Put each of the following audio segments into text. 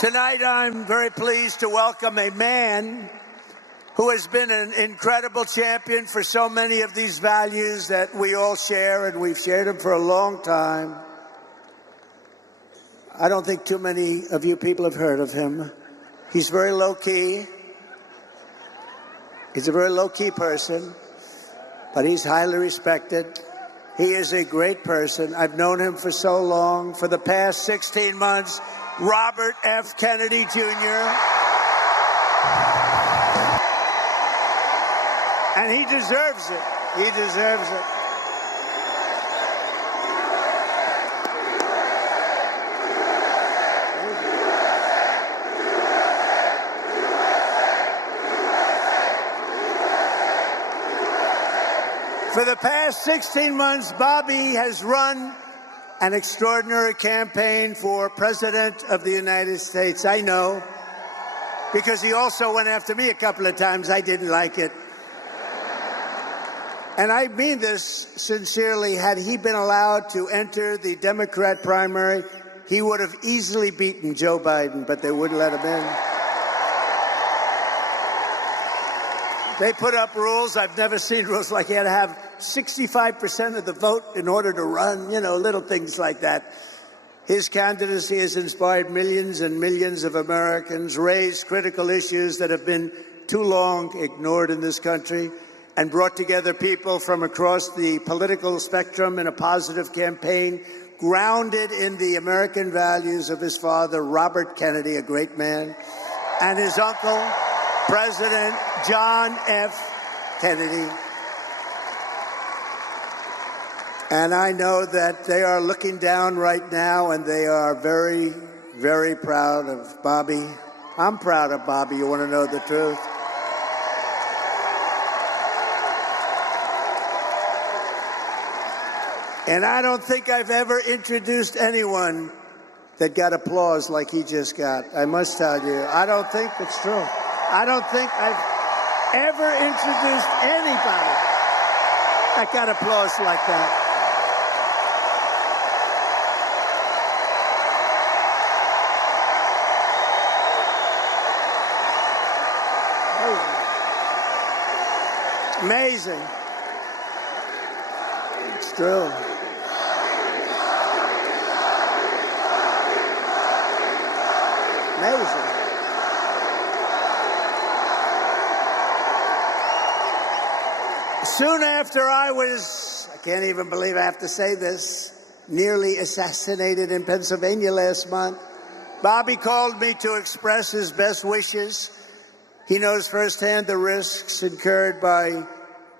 Tonight, I'm very pleased to welcome a man who has been an incredible champion for so many of these values that we all share, and we've shared them for a long time. I don't think too many of you people have heard of him. He's very low-key. He's a very low-key person, but he's highly respected. He is a great person. I've known him for so long. For the past 16 months, Robert F. Kennedy, Jr. And he deserves it. He deserves it. For the past 16 months, Bobby has run an extraordinary campaign for President of the United States. I know, because he also went after me a couple of times. I didn't like it. And I mean this sincerely. Had he been allowed to enter the Democrat primary, he would have easily beaten Joe Biden, but they wouldn't let him in. They put up rules. I've never seen rules like he had to have 65% of the vote in order to run, little things like that. His candidacy has inspired millions and millions of Americans, raised critical issues that have been too long ignored in this country, and brought together people from across the political spectrum in a positive campaign grounded in the American values of his father, Robert Kennedy, a great man, and his uncle, President John F. Kennedy. And I know that they are looking down right now, and they are very, very proud of Bobby. I'm proud of Bobby. You want to know the truth? And I don't think I've ever introduced anyone that got applause like he just got. I must tell you, I don't think it's true. I don't think I've ever introduced anybody that got applause like that. Amazing. It's true. Amazing. Soon after I can't even believe I have to say this, nearly assassinated in Pennsylvania last month, Bobby called me to express his best wishes. He knows firsthand the risks incurred by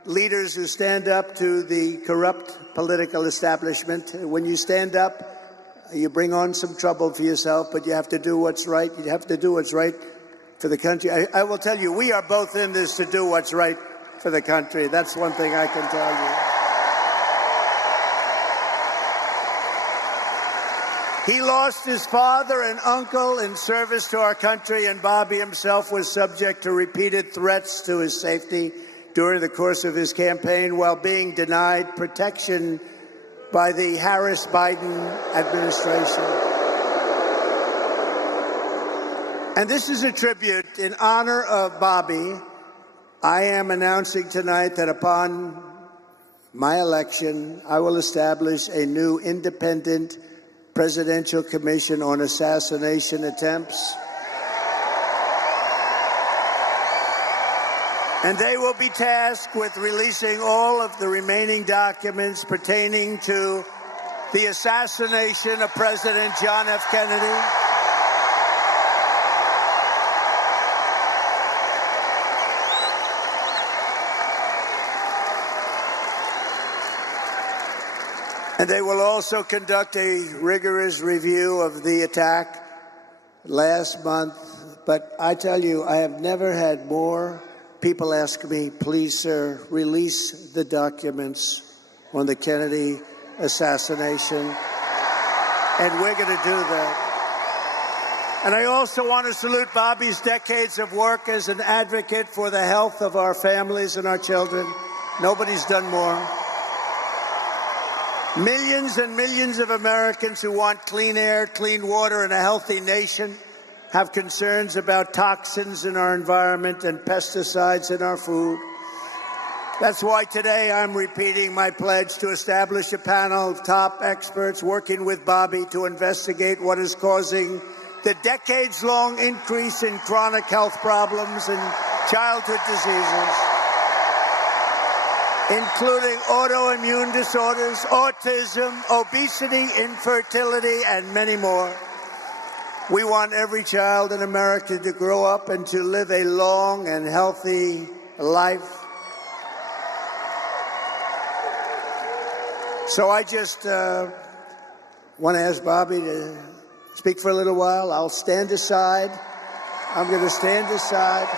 leaders who stand up to the corrupt political establishment. When you stand up, you bring on some trouble for yourself, but you have to do what's right. You have to do what's right for the country. I will tell you, we are both in this to do what's right for the country. That's one thing I can tell you. He lost his father and uncle in service to our country, and Bobby himself was subject to repeated threats to his safety during the course of his campaign while being denied protection by the Harris-Biden administration. And this is a tribute in honor of Bobby. I am announcing tonight that upon my election, I will establish a new independent presidential commission on assassination attempts. And they will be tasked with releasing all of the remaining documents pertaining to the assassination of President John F. Kennedy, and they will also conduct a rigorous review of the attack last month. But I tell you, I have never had more people ask me, please, sir, release the documents on the Kennedy assassination. And we're going to do that. And I also want to salute Bobby's decades of work as an advocate for the health of our families and our children. Nobody's done more. Millions and millions of Americans who want clean air, clean water, and a healthy nation have concerns about toxins in our environment and pesticides in our food. That's why today I'm repeating my pledge to establish a panel of top experts working with Bobby to investigate what is causing the decades-long increase in chronic health problems and childhood diseases, including autoimmune disorders, autism, obesity, infertility, and many more. We want every child in America to grow up and to live a long and healthy life. So I just want to ask Bobby to speak for a little while. I'll stand aside. I'm going to stand aside.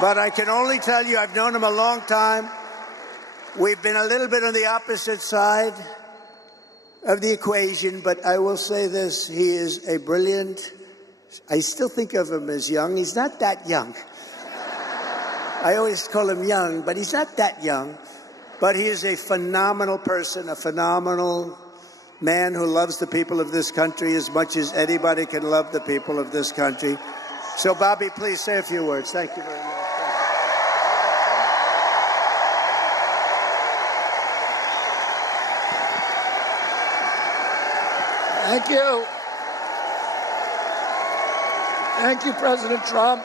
But I can only tell you, I've known him a long time. We've been a little bit on the opposite side of the equation, but I will say this, he is a brilliant, I still think of him as young. He's not that young. I always call him young, but he's not that young. But he is a phenomenal person, a phenomenal man who loves the people of this country as much as anybody can love the people of this country. So, Bobby, please say a few words. Thank you very much. Thank you. Thank you, President Trump.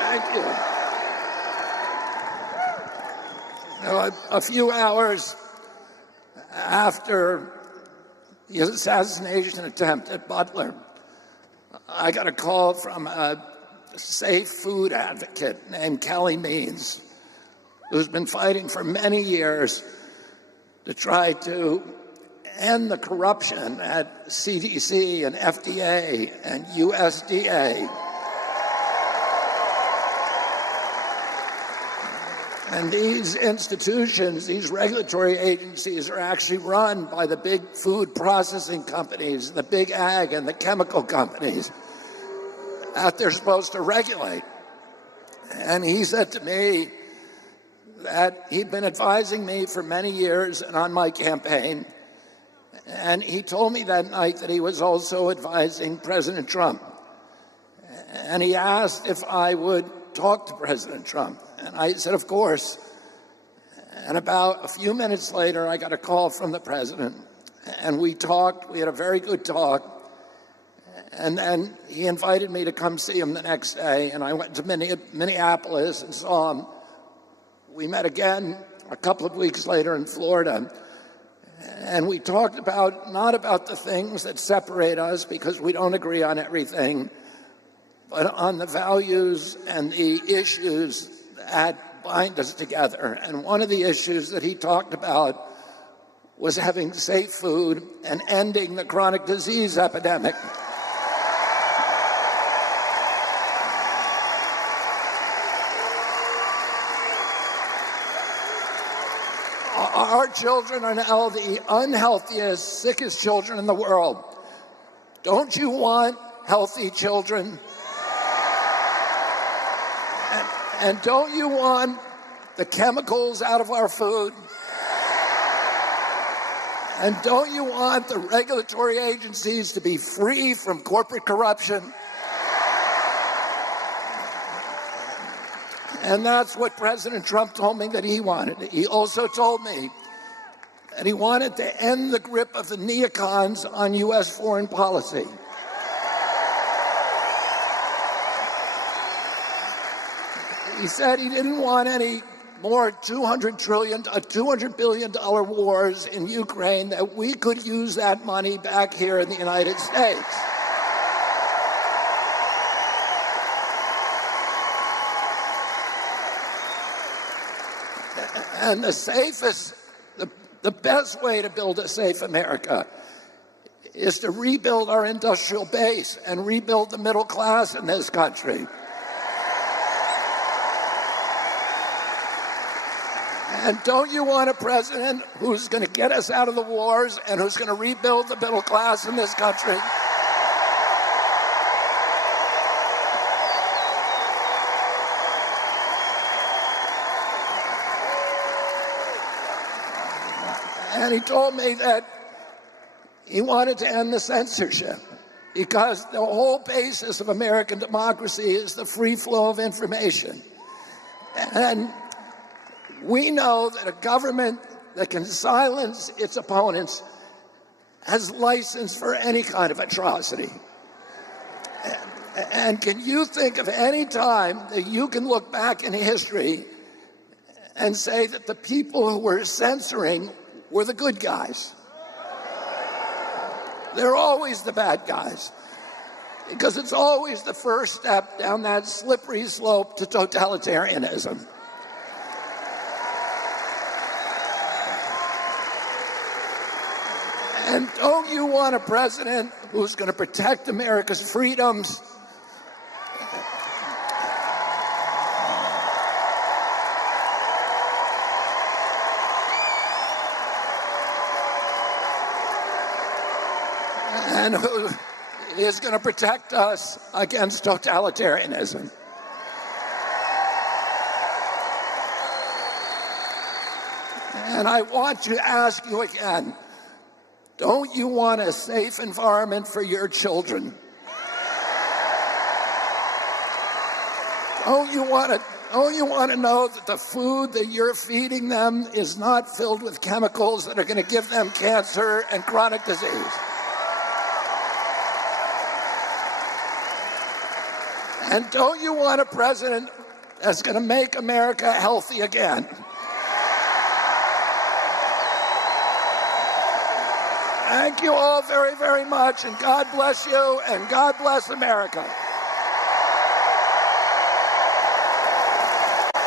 Thank you. Now, a few hours after the assassination attempt at Butler, I got a call from a safe food advocate named Kelly Means, who's been fighting for many years to try to end the corruption at CDC and FDA and USDA. And these institutions, these regulatory agencies, are actually run by the big food processing companies, the big ag and the chemical companies that they're supposed to regulate. And he said to me that he'd been advising me for many years and on my campaign. And he told me that night that he was also advising President Trump. And he asked if I would talk to President Trump. And I said, of course. And about a few minutes later, I got a call from the president. And we talked. We had a very good talk. And then he invited me to come see him the next day. And I went to Minneapolis and saw him. We met again a couple of weeks later in Florida. And we talked about, not about the things that separate us, because we don't agree on everything, but on the values and the issues that bind us together. And one of the issues that he talked about was having safe food and ending the chronic disease epidemic. Our children are now the unhealthiest, sickest children in the world. Don't you want healthy children? And don't you want the chemicals out of our food? And don't you want the regulatory agencies to be free from corporate corruption? And that's what President Trump told me that he wanted. He also told me that he wanted to end the grip of the neocons on U.S. foreign policy. He said he didn't want any more $200 billion wars in Ukraine, that we could use that money back here in the United States. And the best way to build a safe America is to rebuild our industrial base and rebuild the middle class in this country. And don't you want a president who's going to get us out of the wars and who's going to rebuild the middle class in this country? And he told me that he wanted to end the censorship because the whole basis of American democracy is the free flow of information. And we know that a government that can silence its opponents has license for any kind of atrocity. And can you think of any time that you can look back in history and say that the people who were censoring were the good guys? They're always the bad guys, because it's always the first step down that slippery slope to totalitarianism. And don't you want a president who's going to protect America's freedoms? And who is going to protect us against totalitarianism? And I want to ask you again, don't you want a safe environment for your children? Don't you want to know that the food that you're feeding them is not filled with chemicals that are going to give them cancer and chronic disease? And don't you want a president that's going to make America healthy again? Thank you all very, very much, and God bless you, and God bless America.